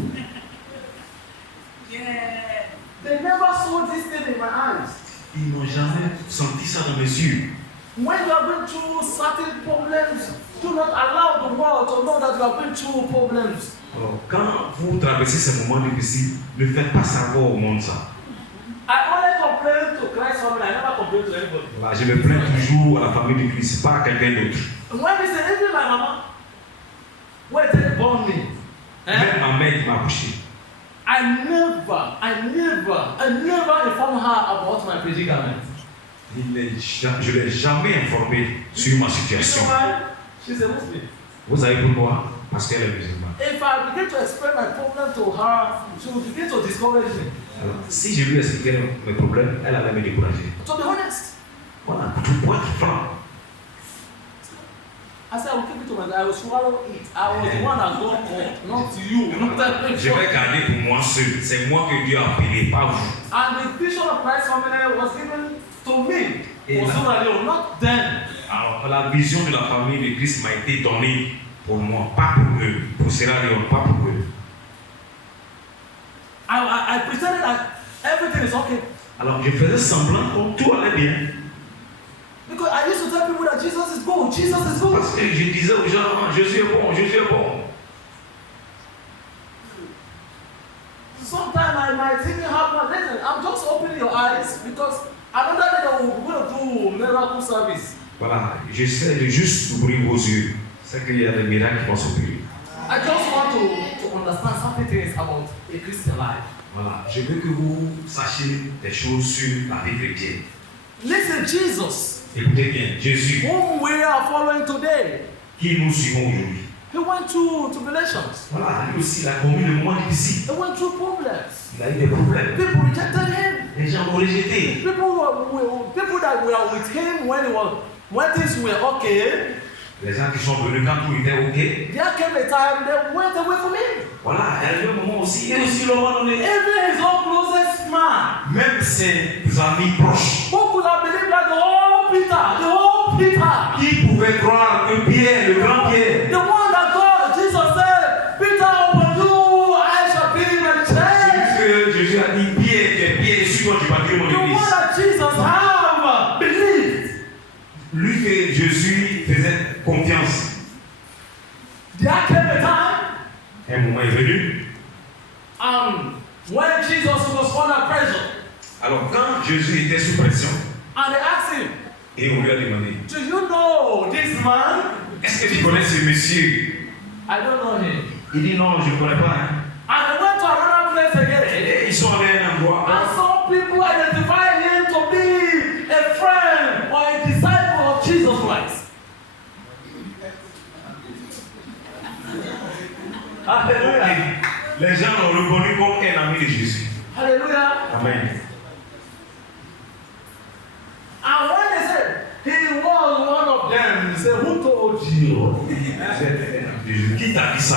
They never saw this thing in my eyes. Ils n'ont jamais senti ça dans mes yeux. When you are going through certain problems, do not allow the world to know that you are going through problems. Alors, quand vous traversez ces moments difficiles, ne faites pas savoir au monde ça. I only complain to Christ family, I never complain to anybody. Voilà, je me plains toujours à la famille de Christ, pas à quelqu'un d'autre. And when they say, even my mama, when they born me, Même ma mère qui m'a accouché, I never inform her about my predicament. je ne l'ai jamais informé sur ma You situation. know why? She's a Muslim. Vous savez pourquoi? Parce qu'elle est musulmane. If I begin to explain my problem to her, she will begin to discourage me. Alors, si je lui expliquais mes problèmes, elle allait me décourager. To be honest, Voilà, pour être franc. I said I will keep it to myself. I will swallow it. I was the one that God called, not you. Not that Je vais garder pour moi seul. C'est moi que Dieu a appelé, pas vous. And the vision of Christ family was given to me. Et For Sierra Leone, not them. Alors, la vision de la famille de Christ m'a été donnée pour moi, pas pour eux. Pour Sierra Leone, pas pour eux. I pretended that everything is okay. Alors, je faisais semblant que tout allait bien. Because I used to tell people that Jesus is good. Jesus is good. Parce que je disais aux gens, Jésus est bon, Jésus est bon. Sometimes I might even have my listen. I'm just opening your eyes because another day we're going to do miracle service. Voilà, j'essaie de juste ouvrir vos yeux. C'est qu'il y a des miracles qui vont s'opérer. I just want to understand something things about a Christian life. Voilà, je veux que vous sachiez des choses sur la vie chrétienne. Listen, Jesus, Écoutez bien, Jésus, whom we are following today, qui nous suivons aujourd'hui. he went through tribulations. Voilà, lui aussi, il a connu des moments difficiles. He went through problems. Il a eu des problèmes. People rejected him. Les gens l'ont rejeté. People that were with him when things were okay, Les gens qui sont venus quand tout était ok. there came a time they went away from him. Voilà, il y a un moment aussi, et aussi leur abandonné. Even his own closest man, Même ses amis proches. who could have believed that the whole Peter, Qui pouvait croire que Pierre, le grand Pierre, the one that God, Jesus said, Peter, open you, I shall be my church. celui que Jésus a dit, Pierre, tu es Pierre, sur toi tu bâtiras mon The one église. that Jesus have believed. Lui que Jésus faisait confiance. There came a time, Un moment est venu. when Jesus was under pressure, Alors quand Jésus était sous pression, and they asked him, et on lui a demandé, do you know this man? est-ce que tu connais ce monsieur? I don't know him. Il dit non, je ne connais pas. Hein. And they went to another place again. Et ils sont allés à un endroit. And some people identified him to be a friend or a disciple of Jesus Christ. Hallelujah. Les gens l'ont reconnu comme un ami de Jésus. Hallelujah. Amen. And when they said he was one of them, they said, who told you? Qui t'a dit ça?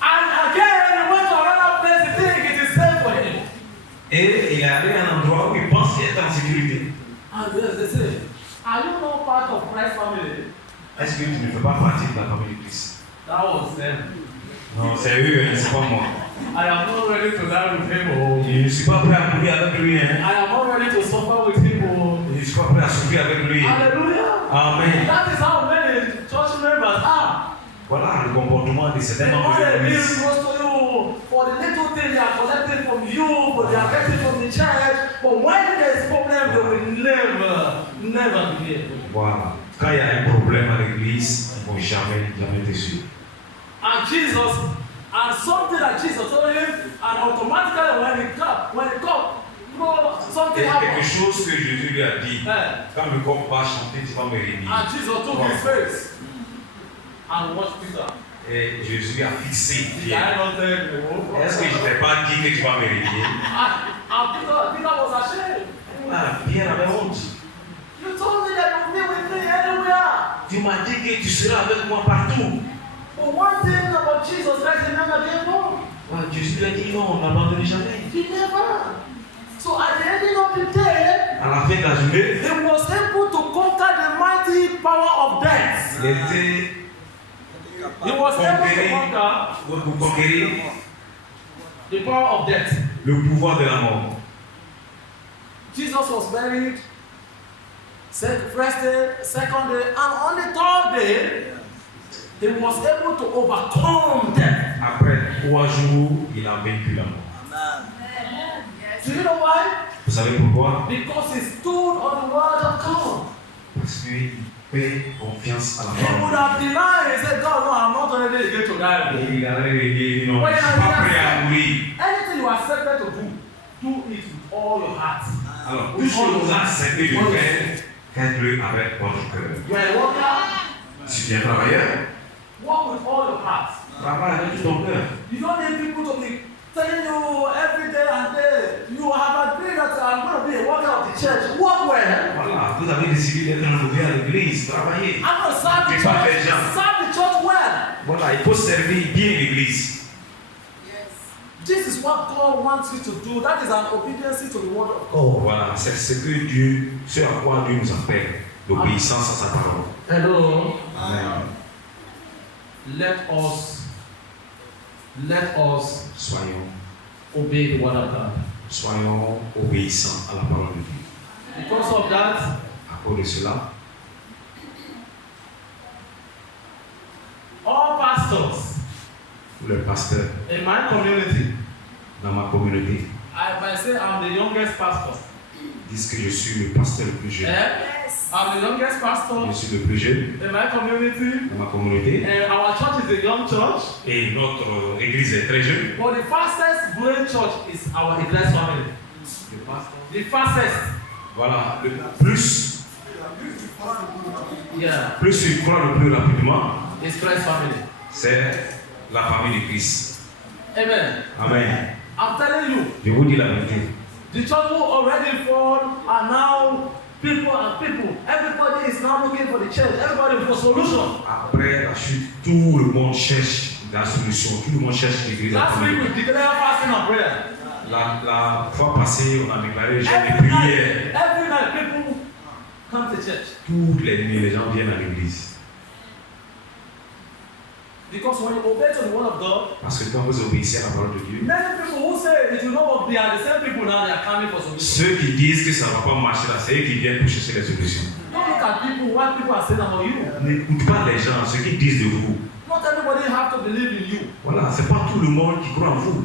And again, he went to another place to think it is safe for him. Et il est allé à un endroit où il pense qu'il est en sécurité. And they said, are you not part of Christ's family? Est-ce que tu ne fais pas partie de la famille de Christ? That was them. Non, c'est eux, hein, c'est pas moi. I am not ready to die with him. Oh. Je ne suis pas prêt à mourir avec lui. Hein. I am not ready to suffer with him. Oh. Je ne suis pas prêt à souffrir avec lui. Hallelujah. Amen. That is how many church members are. Voilà le comportement de They certains want membres de to be l'église. close to you for the little thing they are collecting from you, but they are getting from the church. But when there is problem, they will never be here. Voilà. Quand il y a un problème à l'église, ils ne vont jamais te suivre. And Jesus, and something that Jesus told him, and automatically when it come, something Il y a quelque happened. chose que Jésus lui a dit. Eh. Quand le corps va chanter, tu vas me réunir. And Jesus took his face and watched Peter. Et Jésus a fixé I Pierre. don't think Est-ce que je ne t'ai pas dit que tu vas me réunir? And Peter was ashamed. Ah, Pierre avait honte. You told me that you'll be with me anywhere. Tu m'as dit que tu seras avec moi partout. But one thing about Jesus Christ, he never gave up. Ah, Jésus lui a dit non, on n'abandonne jamais. He never. So at the ending of the day, À la fin de la journée, he was able to conquer the mighty power of death. il était He was able to conquer pour conquérir the power of death. le pouvoir de la mort. Jesus was buried, first day, second day, and on the third day, he was able to overcome death. Après 3 jours, il a vaincu la mort. Do you know why? Vous savez pourquoi? Because he stood on the word of God. Parce qu'il fait confiance à la He would parole. have denied. He said, God, no, I'm not ready again to die. Et il a dit non, je ne suis pas prêt à mourir. Anything you are accepted to do it with all your heart. Alors, tout ce que vous acceptez de faire, faites-le avec votre cœur. You are a worker, Si tu es un travailleur, work with all your heart. travaille avec tout ton cœur. You don't need people to be telling you every day and day, you have agreed that I'm going to be a worker of the church. Work well. Voilà, vous avez décidé d'être un ouvrier à l'église, travaillez. I'm going to serve the Mais pas les church. gens. Serve the church well. Voilà, il faut servir bien l'église. This is what God wants you to do. That is an obedience to the word of God. Voilà, c'est ce que Dieu, ce à quoi Dieu nous appelle, l'obéissance à sa parole. Hello. Amen. Let us Soyons, obey the word of God. soyons obéissants à la parole de Dieu. Because of that, À cause de cela, all pastors le pasteur in my community, dans ma communauté I might say I'm the youngest pastor. dit que je suis le pasteur le plus jeune. I'm the youngest pastor Je suis le plus jeune in my community. dans ma communauté. And our church is a young church. Et notre église est très jeune. But the fastest growing church is our Iglesia family. The fastest. Voilà, le plus Yeah. il croit le plus rapidement, It's Christ's family. c'est la famille de Christ. Amen. Amen. I'm telling you, Je vous dis la vérité. the church who already fall are now people and people. Everybody is now looking for the church. Everybody for solution. Après la chute, tout le monde cherche la solution. Tout le monde cherche l'église. Last week we declared fasting and prayer. La fois passée, on a déclaré jeûne et Every prière. night people come to church. Toutes les nuits, les gens viennent à l'église. Because when you obey to the word of God, Parce que quand vous obéissez à la parole de Dieu, many people who say it will not work, they are the same people now they are coming for solution. ceux qui disent que ça ne va pas marcher là, c'est eux qui viennent pour chercher les solutions. Don't look at people, what people are saying about you. N'écoute pas les gens, ce qu'ils disent de vous. Not everybody have to believe in you. Voilà, c'est pas tout le monde qui croit en vous.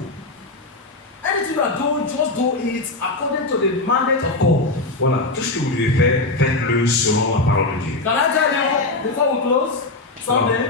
Anything you are doing, just do it according to the mandate of God. Voilà, tout ce que vous devez faire, faites-le selon la parole de Dieu. Can I tell you, before we close, Sunday,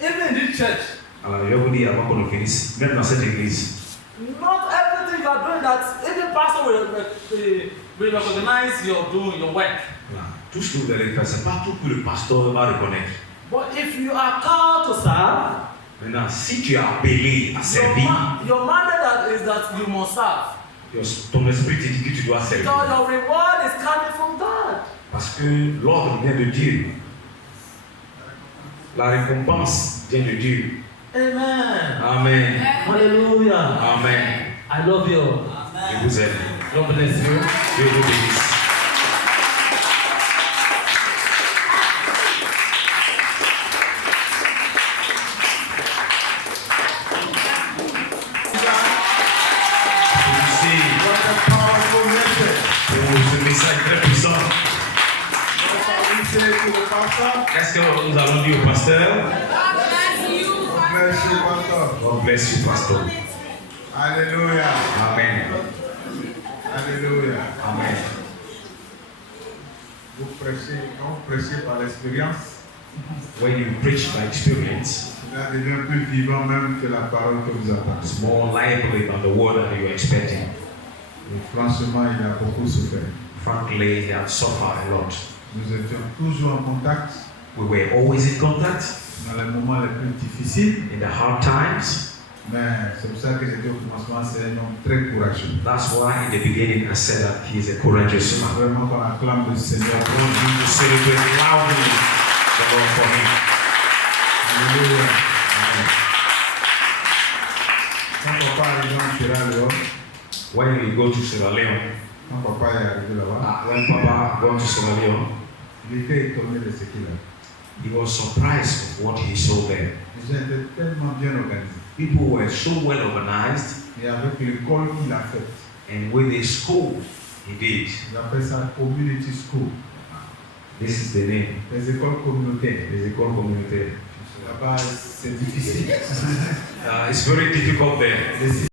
even in this church, Alors, je vais vous dire avant qu'on finisse, même dans cette église, not everything you are doing that even pastor will recognize your doing your work. voilà, tout ce que vous allez faire, c'est pas tout que le pasteur va reconnaître. But if you are called to serve, Maintenant, si tu es appelé à servir, your mandate is that you must serve. ton esprit te dit que tu dois servir. So your reward is coming from God. Parce que l'ordre vient de Dieu. La récompense vient de Dieu. Amen. Amen. Hallelujah. Amen. I love you. Je vous aime. God bless you. Dieu vous bénisse. What a powerful message. Pour ce message très puissant. What shall we say to the pastor? Qu'est-ce que nous allons dire au pasteur? Bless you, pastor. God bless you, pastor. Hallelujah. Amen. Alléluia. Amen. Vous prêchez, quand vous prêchez par l'expérience, When you preach by experience, cela devient plus vivant même que la parole que vous apportez. it's more lively than the word that you're expecting. Et franchement, il a beaucoup souffert. Frankly, he had suffered a lot. Nous étions toujours en contact We were always in contact dans les moments les plus difficiles, in the hard times. mais c'est pour ça que j'ai dit au commencement, c'est un homme très courageux. That's why in the beginning I said that he is a courageous man. Vraiment qu'on acclame le Seigneur. I want you to celebrate loudly the Lord for him. Alléluia. Amen. Quand papa est arrivé en Sierra Leone, When we go to Sierra Leone, quand papa est arrivé là-bas, when Papa went to Sierra Leone, il était étonné de ce qu'il a. he was surprised of what he saw there. Les gens étaient tellement bien organisés. People were so well organized, Et avec l'école qu'il a faite, and with the school he did, ils appellent ça community school, this is the name, les écoles communautaires. les écoles communautaires. Là-bas, c'est difficile. It's very difficult there.